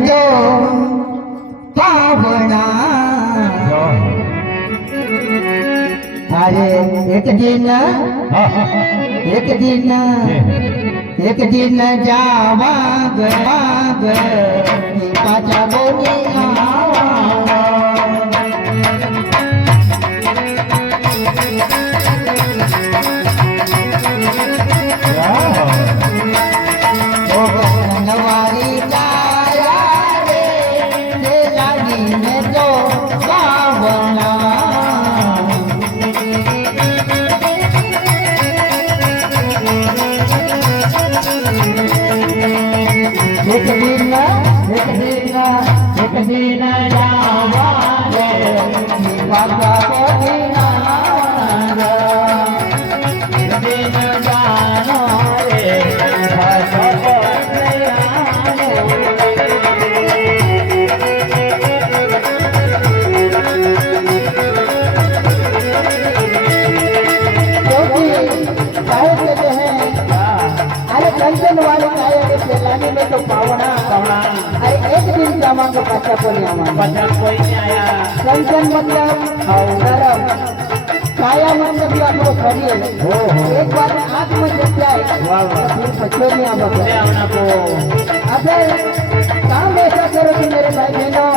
तो पावना अरे एक दिन जावा पाचा बोली नवारी लाया रे लागी में तो पावना एक दिन जावा रे बाबा बोलिना एक दिन जानो रे बाबा बोलिना अरे कंचन वाले लाने में तो पावना अरे एक दिन जावांगे पचा कोई नहीं आया कंचन मतलब गरम काया मतलब भी आपको खड़ी है एक बार आंख में जब जाए फिर पछो नहीं आना अबे काम ऐसा करो कि मेरे भाई बहनों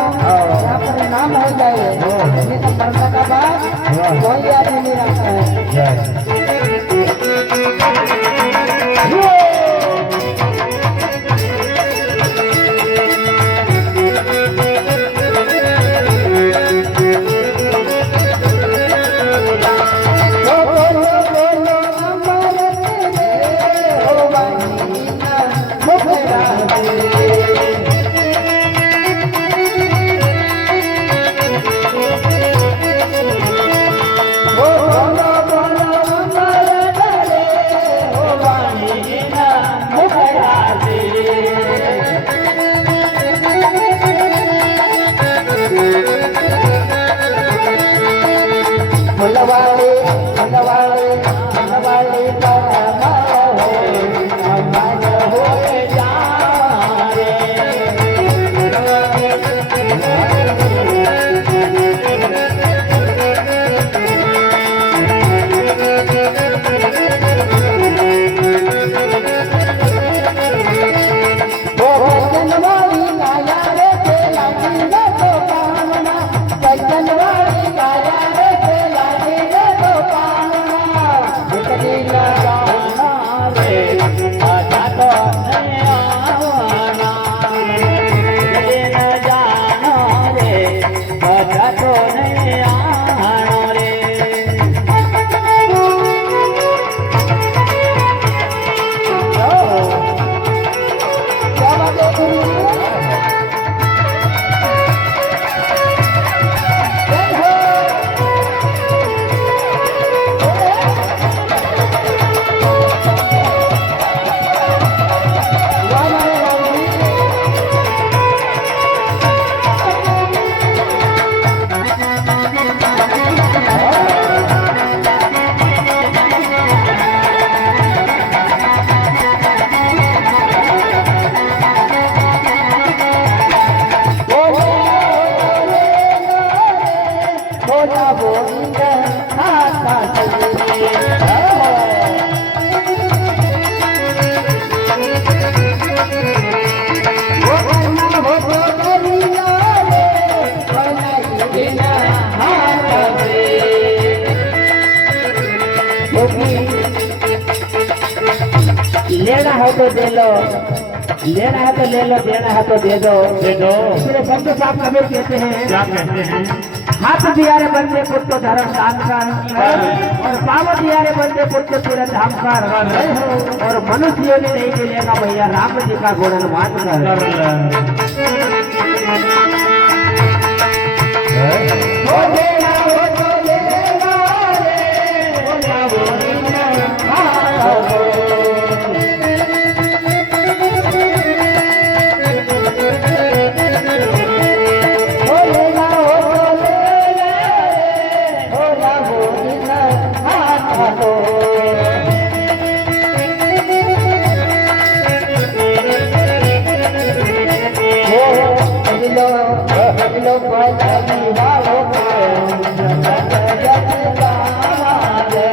यहाँ पर नाम हो जाए ये तो मरने का बाद कोई आदमी नहीं रहता है लेना है तो दे लो, लेना है तो ले लो, देना है तो दे दो। इसलिए संत साहब कबीर कहते हैं, क्या कहते हैं? हाथ दिया रे बंदे पुत्र धर्म दान कर, और पाव दिया रे बंदे पुत्र तीरथ धाम कर, और मनुष्य भी नहीं मिलेगा भैया राम जी का गुणगान कर। लो भलाई वालो जगत जगदावा रे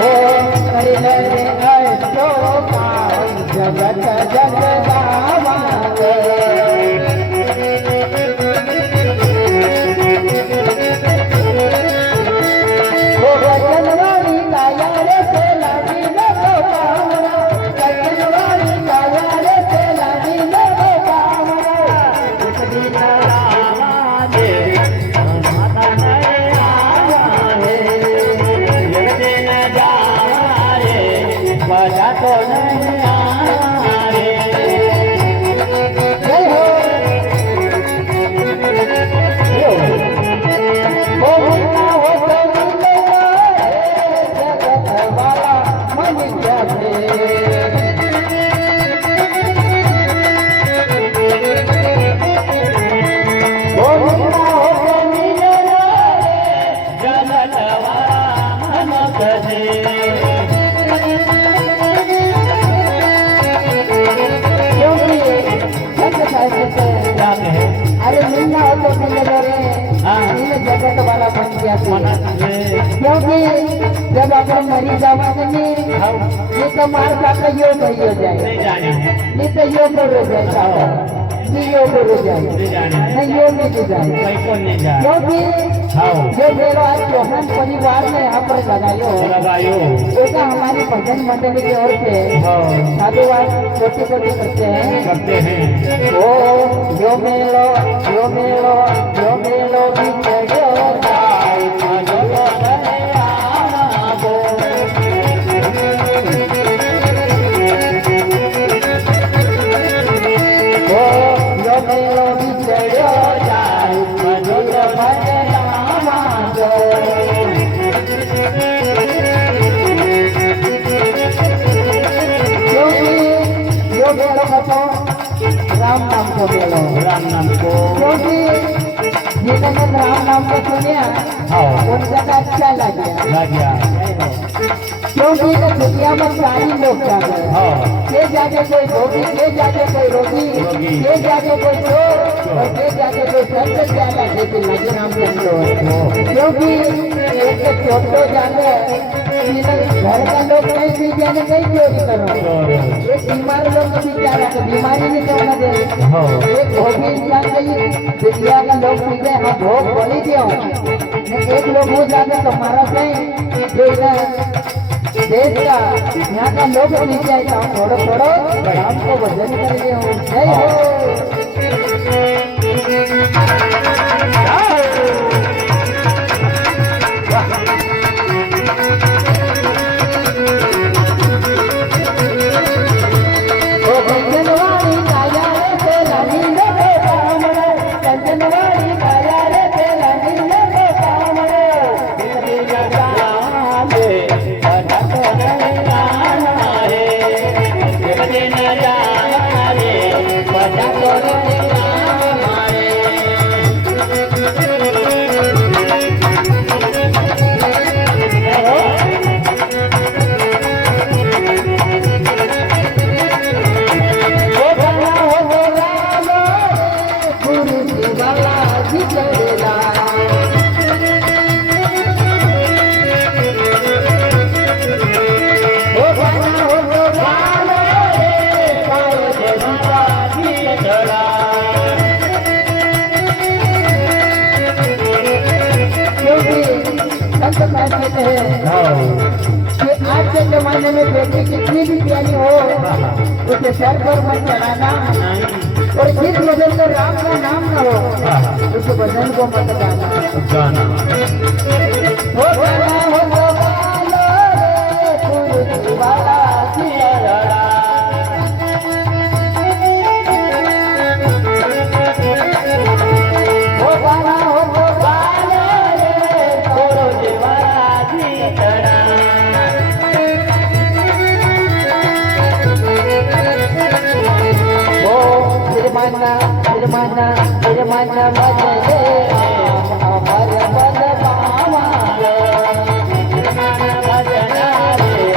ओ हरि रे ऐसो पाओ जगत जगदावा रे अरे मिलना हो तो मिल रे जगत वाला बन गया क्योंकि जब अपन मरी जावानी ये तो मार का यो नहीं हो जाए ये तो यो करो जाए यो करो जाए नहीं यो नहीं जाए क्योंकि जो मेरा आज चौहान परिवार ने यहाँ पर लगायो उसका हमारी भजन मंडली की ओर से साधुवाद छोटी छोटी करते हैं ओ जो मेलो बिछड़ो जाए राम नाम को बोलो राम नाम को क्योंकि जिन्होंने राम नाम को सुनिया उनका अच्छा लग गया क्योंकि दुनिया में सारी लोग जाते के जाके कोई रोगी के जाके कोई रोगी के जाके कोई चोर और के जाके कोई संत क्या लगे कि लगे राम चंद्र क्योंकि एक छोटो जाने घर का लोग नहीं पी जाने नहीं चोरी करो एक बीमार लोग को बेचारा तो बीमारी नहीं करना दे एक भोगी इंसान के दुनिया का लोग पी गए हम भोग बोली दियो एक लोग हो जाते तो मारा नहीं जो इधर देश का यहाँ का लोग पी जाए तो थोड़ो थोड़ो राम को भजन कर लिए हो जय हो आज के जमाने में बेटी कितनी भी प्यारी हो उसे सर पर मत चढ़ाना और जिस भजन में राम का नाम न हो उस भजन को मत गाना हो निर्माण भजले अमर पद पावा निर्माण भजना रे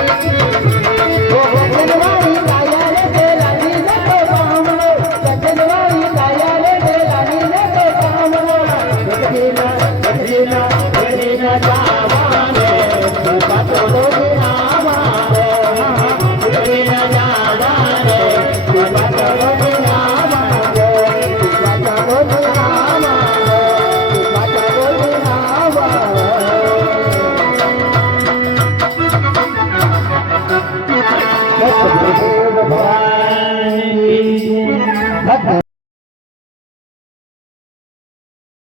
रे